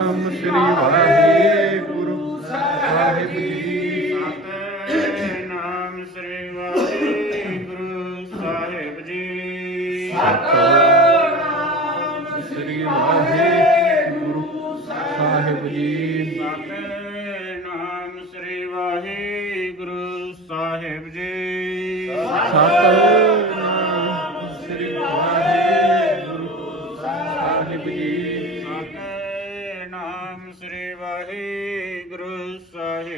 Shri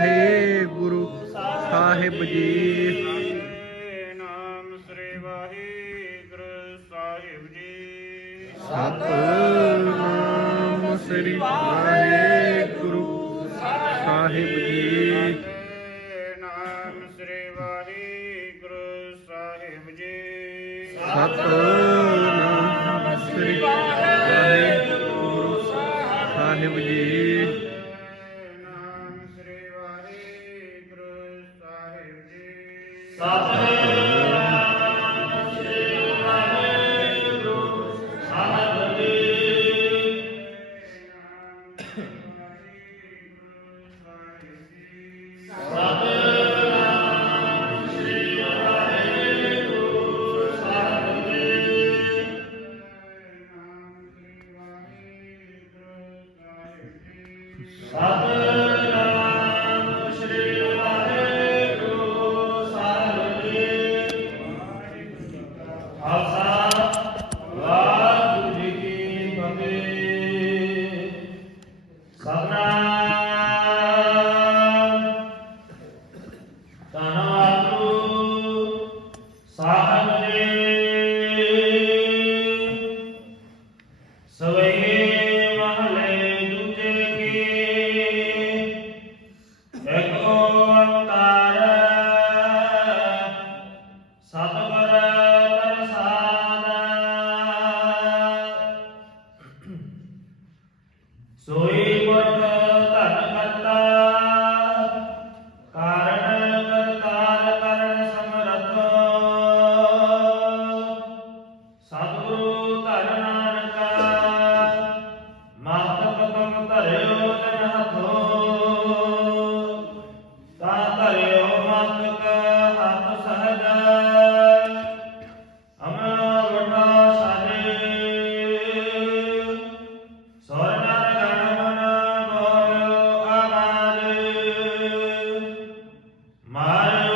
Waheguru Sahib ji. Hallelujah.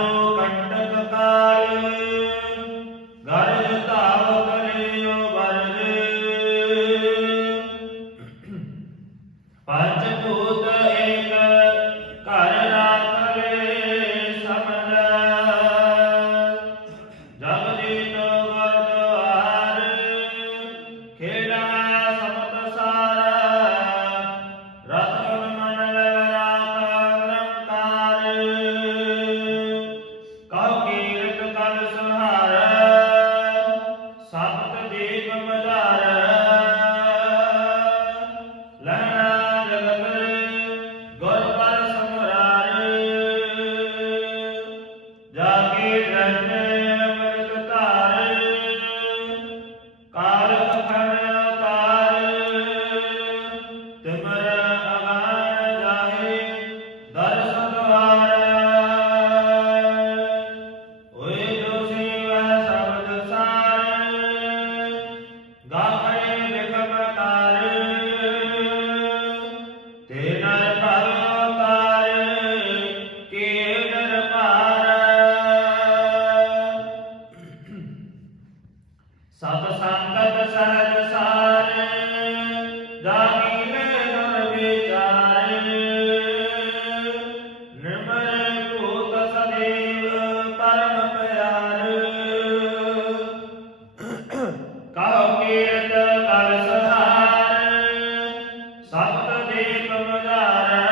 ಕಮಲಾರ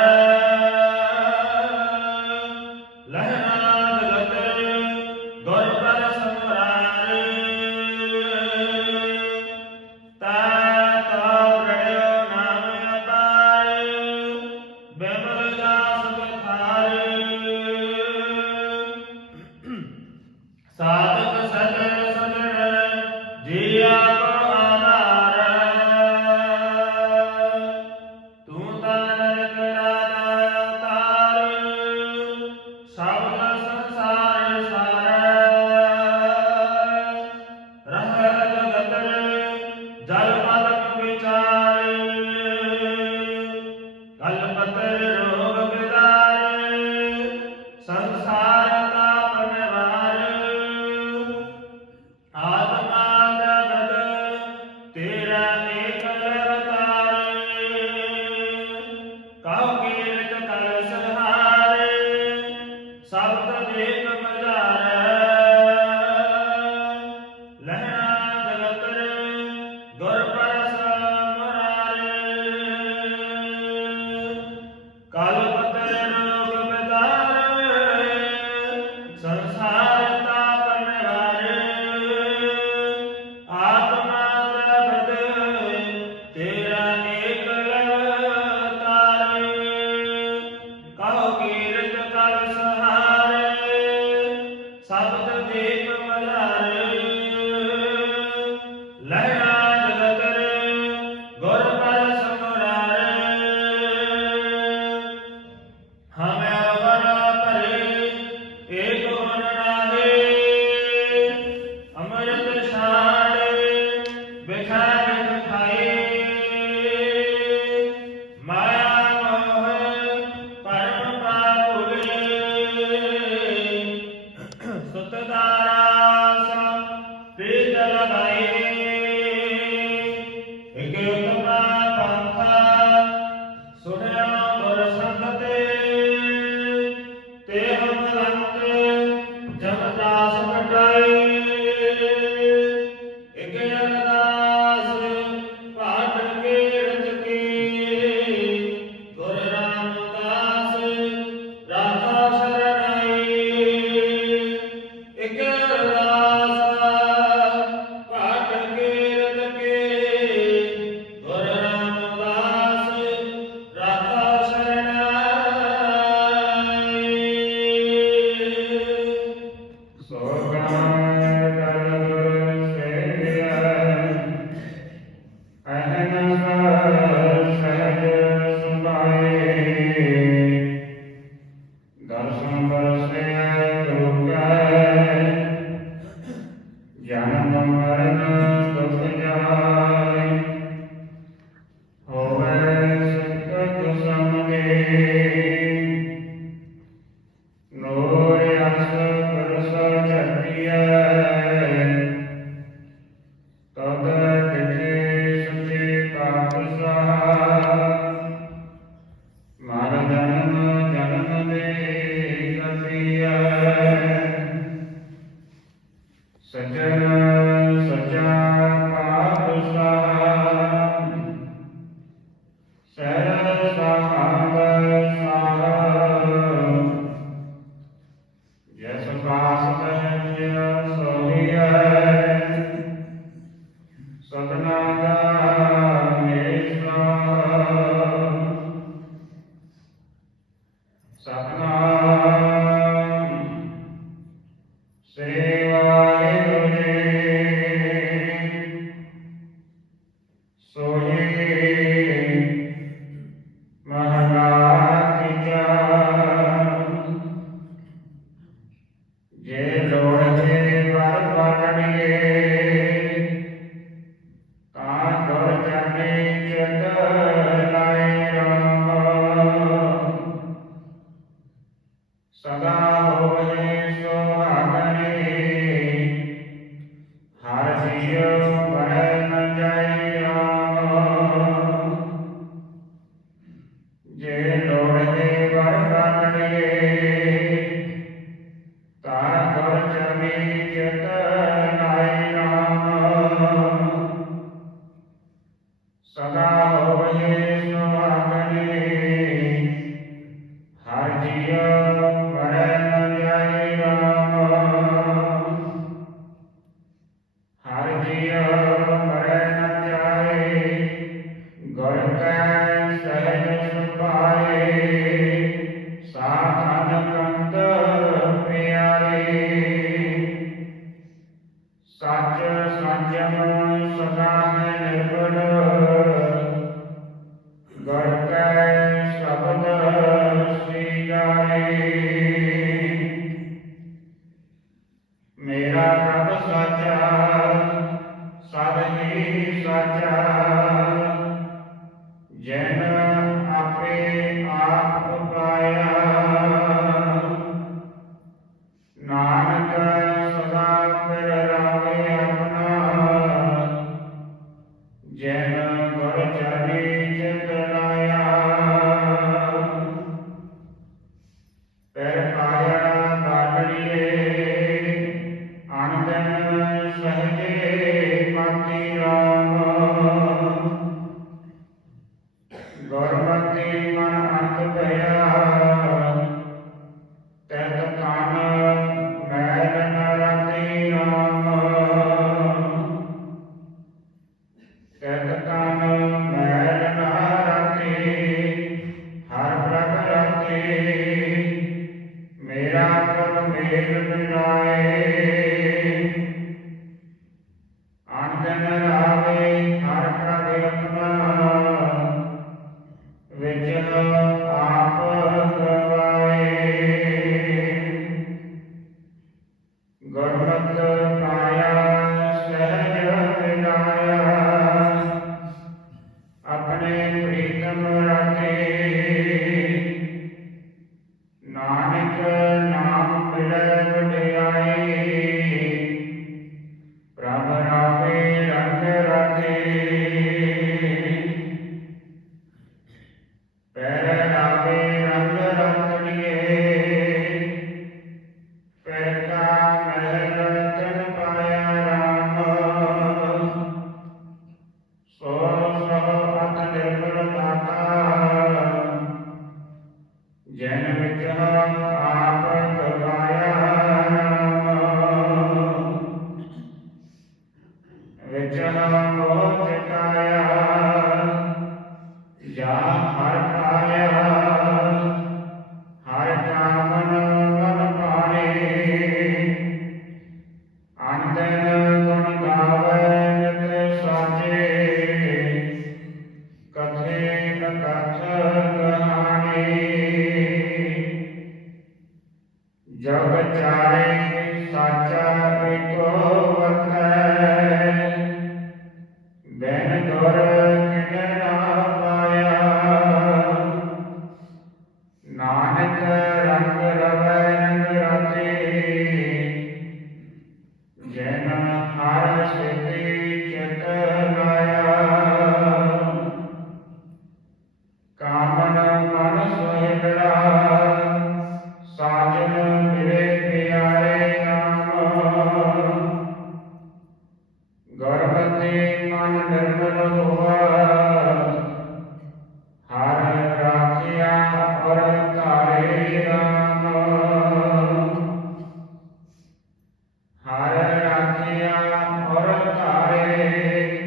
बताए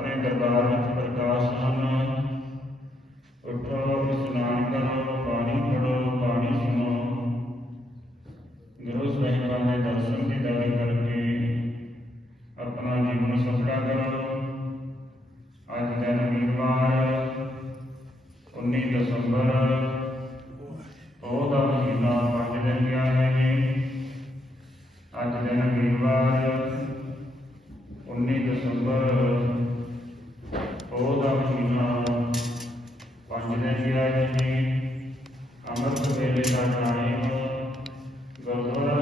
ਆਪਣੇ ਦਰਬਾਰ ਵਿੱਚ ਪ੍ਰਕਾਸ਼ ਹਨ ਪੰਜਨੇ ਜੀ ਆਏ ਜੀ ਅੰਮ੍ਰਿਤ ਵੇਲੇ ਦਾ ਟਾਈਮ ਗੁਰਦੁਆਰਾ